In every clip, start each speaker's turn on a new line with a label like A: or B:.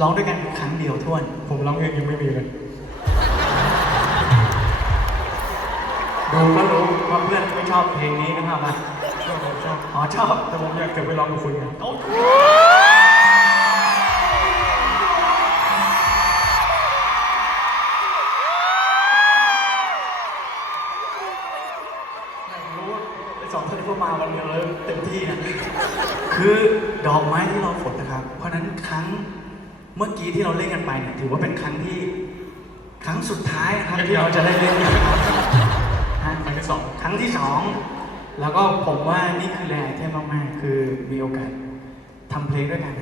A: ร้องด้วยกันครั้งเดียวท่วน
B: ผมร้องเองยังไม่มีเลย
A: ดูก็รู้ว่าเพื่อนไม่ชอบเพลงนี้นะครับว่า
B: ชอบชอบ
A: อ๋อชอบ
B: แต่ผมอยากเก็บไว้ร้องกับคุณไง
A: โอ้รู้ว่าไอ้สองท่านที่พวกมาวันเดียวเลยเต็มที่นะคือดอกไม้ที่เราฝนนะครับ เพราะฉะนั้นครั้ง เมื่อกี้ที่เราเล่นกันไปเนี่ยถือว่าเป็นครั้งที่ ครั้งสุดท้ายนะครับที่เราจะได้เล่นกันนะครับฮะ
B: ครั้งที่สอง
A: ครั้งที่สองแล้วก็ผมว่านี่คือแรงเทมมากๆคือมีโอกาสทำเพลงด้วยกัน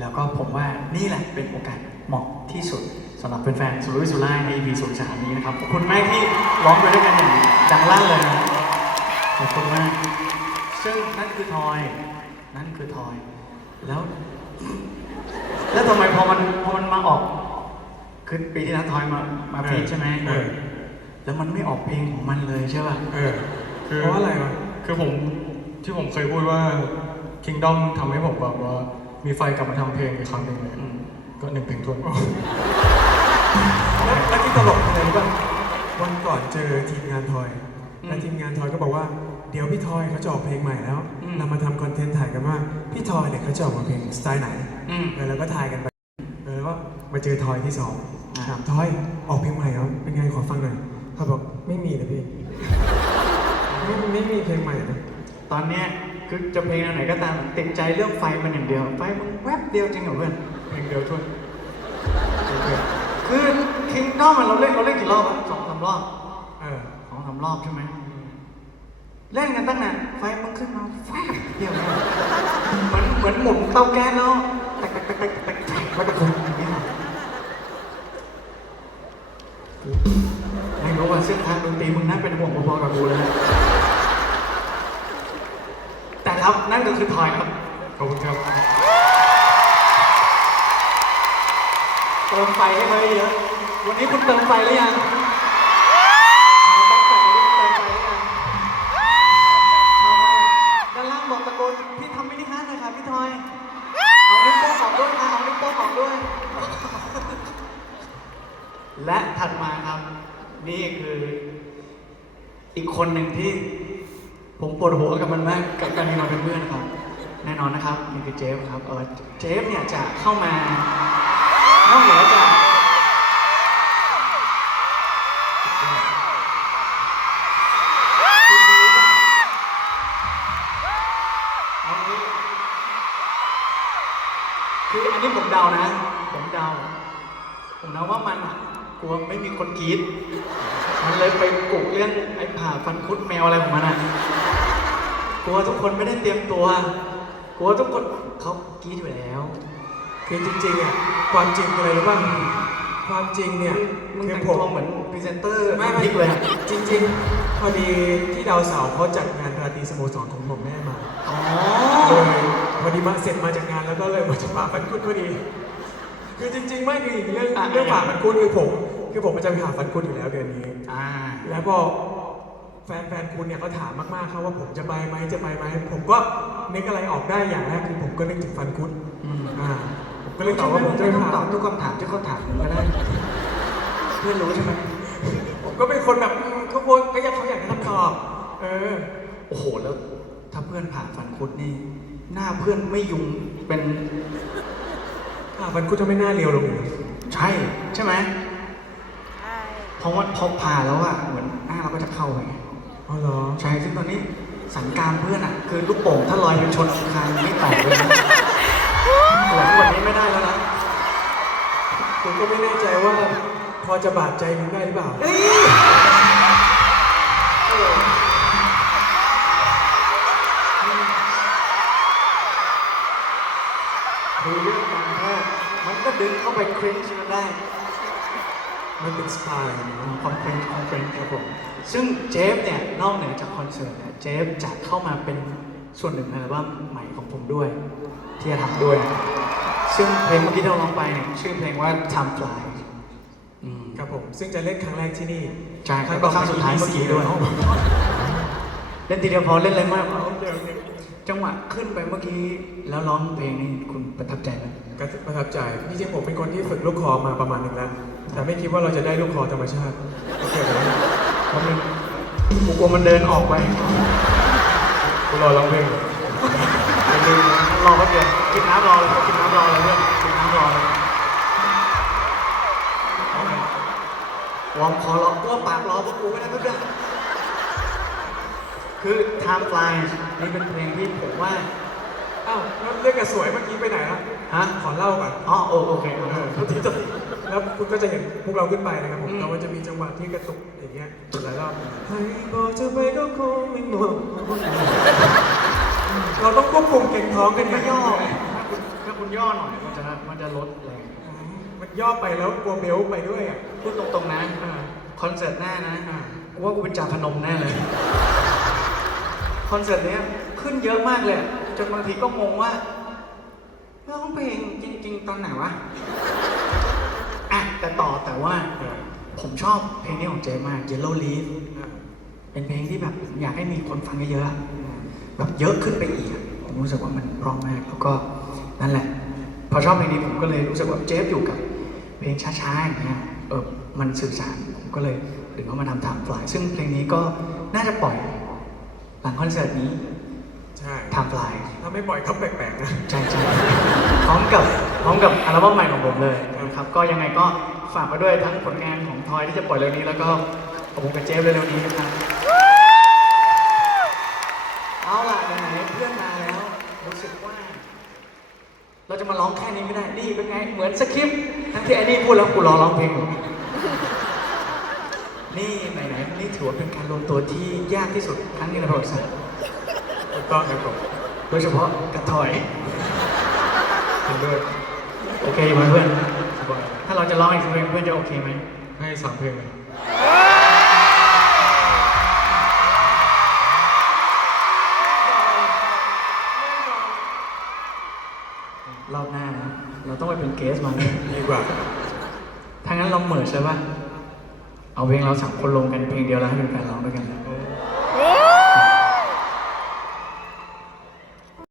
A: แล้วก็ผมว่านี่แหละเป็นโอกาสเหมาะที่สุดสำหรับแฟนๆสุรุ่ยสุร่ายใน EP ศูนย์สามนี้นะครับขอบคุณมากที่ร้องไปด้วยกันอย่างดังลั่นเลยนะขอบคุณมาก ซึ่งนั่นคือทอย นั่นคือทอย แล้ว แล้วทำไมพอมันพอมันมาออก คือปีที่แล้วทอยมามาเพลงใช่ไหม
B: เออ
A: แล้วมันไม่ออกเพลงของมันเลยใช่ป่ะ
B: เออคือ
C: เพราะอะไรวะ
B: คือผมที่ผมเคยพูดว่า Kingdom ทำให้ผมแบบว่า มีไฟกลับมาทำเพลงอีกครั้งหนึ่งเลย
A: อืม
B: ก็หนึ่งเพลงทวน
C: แล้วแล้วที่ตลกคืออะไรรู้ป่ะวันก่อนเจอทีมงานทอย
A: อืม
C: แล้วทีมงานทอยก็บอกว่า เดี๋ยวพี่ทอยเขาจะออกเพลงใหม่แล้ว
A: อืม
C: เรามาทำคอนเทนต์ถ่ายกันว่าพี่ทอยเนี่ยเขาจะออกมาเพลงสไตล์ไหน
A: อืม
C: เออแล้วก็ถ่ายกันไปเออแล้วก็มาเจอทอยที่สอง
A: อ่า
C: ถามทอยออกเพลงใหม่แล้วเป็นไงขอฟังหน่อยเขาบอกไม่มีนะพี่ไม่ไม่มีเพลงใหม่นะ
A: ตอนเนี้ยคือจะเพลงอันไหนก็ตามติดใจเรื่องไฟมันอย่างเดียว ไฟมันแวบเดียวจริงเหรอเพื่อน
B: เพลงเดียวทวน
A: คือคิงด้อมมันเราเล่นเราเล่นกี่รอบอะสองสามรอบ
C: เออ
A: สองสามรอบใช่ไหม เล่นกันตั้งนานไฟมันขึ้นมาแฟบเดียวเลยเหมือนเหมือนหมุนเตาแก๊สแล้วแตกแตกแตกแตกแตกแล้วก็คุ้มอย่างนี้หน่อยไม่รู้ว่าเส้นทางดนตรีมึงน่าเป็นห่วงพอๆกับกูเลยนะแต่ครับนั่นก็คือทอยครับ
B: ขอบคุณครับ
A: เติมไฟให้เขาเยอะวันนี้คุณเติมไฟหรือยัง ด้วยนะครับลูกโป้งออกด้วย และถัดมาครับ นี่คือ อีกคนหนึ่งที่ ผมปวดหัวกับมันมากกับการมีมาเป็นเพื่อนครับ แน่นอนนะครับนี่คือเจฟครับเออเจฟเนี่ยจะเข้ามา นอกเหนือ นนี้ผมเดานะ ผมเดา ผมเดาว่ามันอะกลัวไม่มีคนกรีดมันเลยไปปลุกเรื่องไอ้ผ่าฟันคุดแมวอะไรของมันอะกลัวทุกคนไม่ได้เตรียมตัว กลัวทุกคนเขากรีดอยู่แล้ว
C: คือจริงๆอะความจริงคืออะไรรู้ป่ะความจริงเนี่ย
A: มึง
C: คื
A: แต่
C: องผ
A: ตัว
C: ม
A: เหมือนพรีเซนเตอร์
C: ไม่ไม่
A: พริกเลยอะ
C: จริง ๆ พอดีที่ดาวเสาร์เขาจัดงานราตรีสโมสรของผมแม่มา
A: อ๋อ
C: เลย พอดีมาเสร็จมาจากงานแล้วก็เลยมาจะป่าฟันคุดพอดี คือจริง ๆ ไม่คืออีกเรื่องเรื่องป่าฟันคุดคือผม คือผมจะไปหาฟันคุดอยู่แล้วเดือนนี้
A: อ่า
C: แล้วพอแฟนแฟนคุณเนี่ยเขาถามมากๆครับว่าผมจะไปไหมจะไปไหมผมก็นึกอะไรออกได้อย่างแรกคือผมก็นึกถึงฟันคุด
A: อืม
C: อ่าผมก็เลยตอบว่าผมจะ
A: ไม่
C: ไป
A: ต้อง
C: หา
A: ตอบทุกคำถามที่เขาถามก็ได้เพื่อนรู้ใช่ไหม
C: ผมก็เป็นคนแบบอืมเขาควรก็อยากเขาอยากได้คำตอบ เออ
A: โอ้โหแล้วถ้าเพื่อนผ่าฟันคุดนี่ หน้าเพื่อนไม่ยุงเป็น
C: อ่ามันคุณจะไม่น่าเรียวลงเลย
A: ใช่ ใช่ไหมเพราะว่าพอผ่าแล้วอะเหมือนหน้าเราก็จะเข้าไปไง
C: อ๋อเหรอ
A: ใช่ซึ่งตอนนี้สันกรามเพื่อนอะคือลูกโป่งถ้าลอยไปชนคางไม่แตกเลยนะหลังวันนี้ไม่ได้แล้วนะ
C: ผมก็ไม่แน่ใจว่า พอจะบาดใจมึงได้หรือเปล่า
A: เอ้ย ดึงเข้าไปคริ้นช์มันได้
C: มันเป็นสไตล์นะ
A: คอนเฟรนซ์คอนเฟรนซ์ครับผมซึ่งเจฟเนี่ยนอกเหนือจากคอนเสิร์ตเนี่ยเจฟจะเข้ามาเป็นส่วนหนึ่งในอัลบั้มใหม่ของผมด้วย ที่จะทำด้วย ซึ่งเพลงเมื่อกี้ที่เราลองไปเนี่ยชื่อเพลงว่า Time Fly อืม
C: ครับผมซึ่งจะเล่นครั้งแรกที่นี่
A: ใช่แล้วก็ครั้งสุดท้ายเมื่อกี้ด้วยเล่นทีเดียวพอเล่นอะไรมากเอา
C: เดี๋ยว
A: จังหวะขึ้นไปเมื่อกี้ แล้วร้องเพลงนี่คุณประทับใจไหม
C: ก็ประทับใจจริงๆผมเป็นคนที่ฝึกลูกคอมาประมาณหนึงแล้ว แต่ไม่คิดว่าเราจะได้ลูกคอธรรมชาติโอเคไหม
A: เพราะมันกูกลัวมันเดินออกไป
C: คุณรอร้องเพลง
A: อย่าลืมนะรอแป๊บเดียวกินน้ำรอเลยกินน้ำรอเลยเพื่อนกินน้ำรอเลยวอร์มคอรอตัวปากรอพวกกูไม่ได้เพื่อน คือ Time Flies นี่เป็นเพลงที่ผมว่า
C: อ้าวแล้วเรื่องกับสวยเมื่อกี้ไปไหนละ
A: ฮะ
C: ขอเล่าก่อน
A: อ๋อโอโอเคโอเค
C: ทุกทีจะแล้วคุณก็จะเห็นพวกเราขึ้นไปนะครับผม
A: อืม
C: แล้วมันจะมีจังหวะที่กระตุกอย่างเงี้ยหลายรอบให้บอกจะไปก็คงไม่หมดเราต้องควบคุมเก่งท้องกัน
A: ไม่
C: นะ
A: ย่อถ้าคุณถ้าคุณย่อหน่อยมันจะมันจะลดแรง
C: มันย่อไปแล้วกลัวเบลไปด้วยอะ
A: พูดตรงๆนะ
C: อ่า
A: คอนเสิร์ตหน้านะ
C: อ่า
A: กูว่ากูเป็นจ่าพนมแน่เลย คอนเสิร์ตเนี้ยขึ้นเยอะมากเลยอะจนบางทีก็งงว่าร้องเพลงจริง ๆ ตอนไหนวะอะแต่ต่อแต่ว่าผมชอบเพลงนี้ของเจมาก Yellow Leaf
C: อ่า
A: เป็นเพลงที่แบบผมอยากให้มีคนฟังเยอะๆอะแบบเยอะขึ้นไปอีกอะผมรู้สึกว่ามันเพร้อมมากแล้วก็นั่นแหละ พอชอบเพลงนี้ผมก็เลยรู้สึกว่าเจฟอยู่กับเพลงช้าๆอย่างเงี้ยเออมันสื่อสารผมก็เลยถึงเอามาทำทำฟลายซึ่งเพลงนี้ก็น่าจะปล่อยห ลังคอนเสิร์ตนี้
C: ใช่
A: ทำฟลาย
C: ถ้าไม่ปล่อยก็แปลกๆนะ
A: ใช่ใช่พร้อมกับพร้อมกับอัลบั้มใหม่ของผมเลยนะครับ ก็ยังไงก็ฝากไปด้วยทั้งผลงานของทอยที่จะปล่อยเร็วนี้ แล้วก็ของผมกับเจฟเร็วๆนี้นะครับเอาล่ะไหนๆเพื่อนมาแล้วรู้สึกว่า เราจะมาร้องแค่นี้ไม่ได้นี่เป็นไงเหมือนสคริปต์ทั้งที่ไอ้นี่พูดแล้วกูรอร้องเพลงอยู่นี่ไหนๆนี่ถื อว่าเป็นการรวมตัวที่ยากที่สุดครั้งนี้ในประวัติศาสตร์
C: ถูกต้องครับผม
A: โดยเฉพาะกระถอย
C: เห็นด้วย
A: โอเคไหมเพื่อน
B: สบาย
A: ถ้าเราจะร้องอีกสักเพลงเพื่อนจะโอเคไหม
B: ให้สามเพลงเลย
A: รอบหน้านะเราต้องไปเป็นเกสมาเนี่ย
C: ดีกว่า
A: ถ้างั้นเราเหมือนใช่ปะ เอาเพลงเราสามคนลงกันเพลงเดียวแล้วให้เป็นแฟนร้องด้วยกันเลย
C: โอ้